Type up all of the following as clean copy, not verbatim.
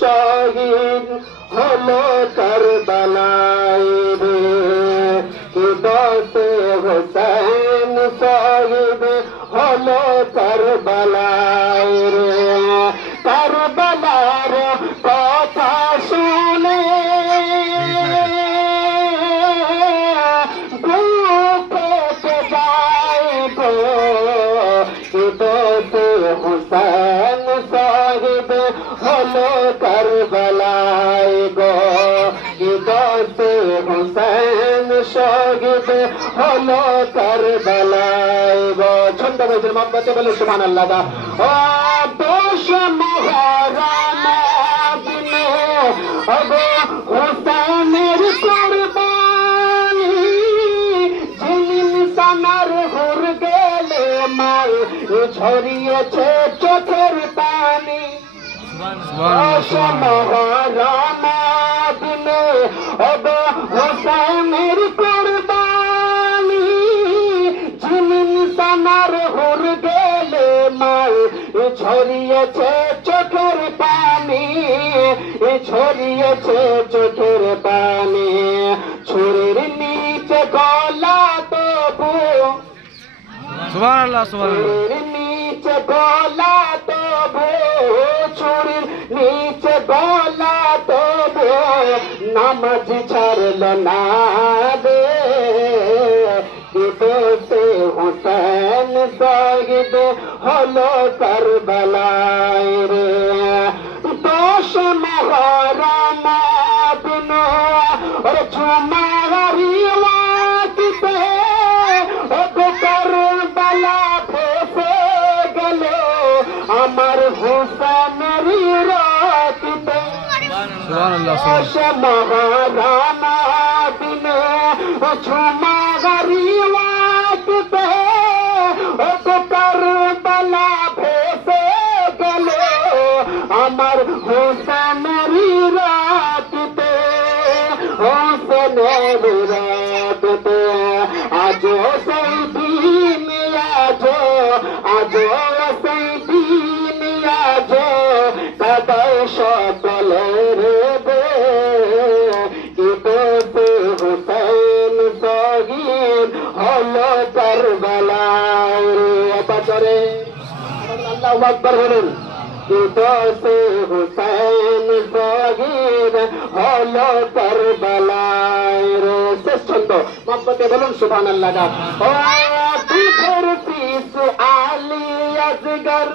শহীদ হলো কারবালায় রে, দশে হোসেন শহীদ হলো কারবালায় রে। কারবালার কথা শুনে বুকে যায় গো, দশে হোসেন শহীদ হলো কারবালায় গো, দশে হোসেন শহীদ হলো কারবালায় গো। ছন্দ বলছেন মহব্বতে বলে সুবহানাল্লাহ দা। ও দোষ মহারাম দিনে ওগো হোসেনের কুরবানি, জিনিন সানার হুর গেলে মাল ঝরিয়েছে চোখের পানি। দোষ মহারাম দিনে ওগো হোসেনের কুরবানি, জিনিন সানার হুর গেলে মাল ঝরিয়েছে চোখের পানি, ঝরিয়েছে চোখের পানি। ছুরির নিচে গলা তবু, সুবহানাল্লাহ সুবহানাল্লাহ, ছুরির নিচে গলা তবু, ছুরির নিচে গলা তবু নামাজ ছাড়ল না রে, দোষে হোসেন শহীদ হলো কারবালায় রে। দোষ মহরম দিনে ওরে ঝুমারি ওয়াকিতে ওগো কারবালা ভেসে গেল আমার হোসেনের রাতিতে। সুবহানাল্লাহ দোষ মহরম দিনে ঝুমারি ওয়াকিতে ওগো কারবালা ভেসে গেল আমার হোসেনের রাতিতে, হোসেনের রাতিতে। আজো সেই দিন আজো, আজো সেই দিন আজো কাদায় সকলের দে, দোষে হোসেন শহীদ হলো কারবালায় রে। বছরে আল্লাহু আকবার বলুন। দোষে হোসেন শহীদ হলো কারবালায় রে। শেষ ছন্দ মহব্বতে বলুন সুবহানাল্লাহ দা। ও তুফের পিস আলী আসগর,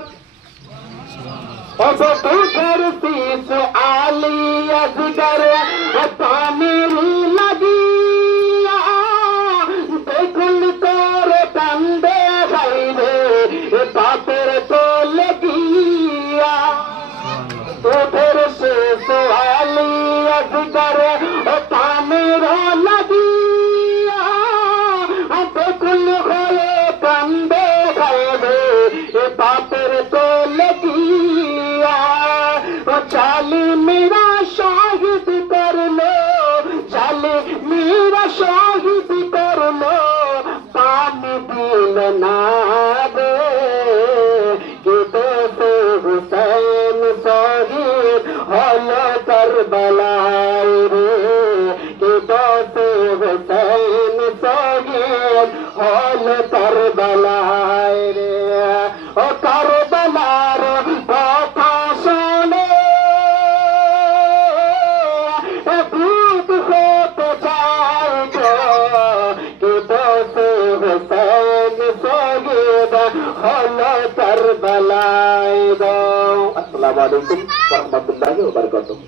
ও তুফের পিস আলী আসগর পানির লাগিয়া দেখুন তোর কান্দে ভাইরে বাপের তোলে গিয়া। তোদের শেষ আলী আসগর পানির লাগিয়া দেখুন হয়ে কান্দে ভাইরে বাপের তোলে গিয়া। চালি মেরা শহীদ করলো, চালি মেরা শহীদ করলো, পানি দিল না রে, দোষে হোসেন শহীদ হলো কারবালায় রে, দোষে হোসেন শহীদ হলো কারবালায় রে। ও কারবালার কথা শুনে ভূত হতে চায় গো, দোষে হোসেন শহীদ হলো কারবালায় গো। আসসালামু আলাইকুম ওয়া রাহমাতুল্লাহি ওয়া বারাকাতুহু।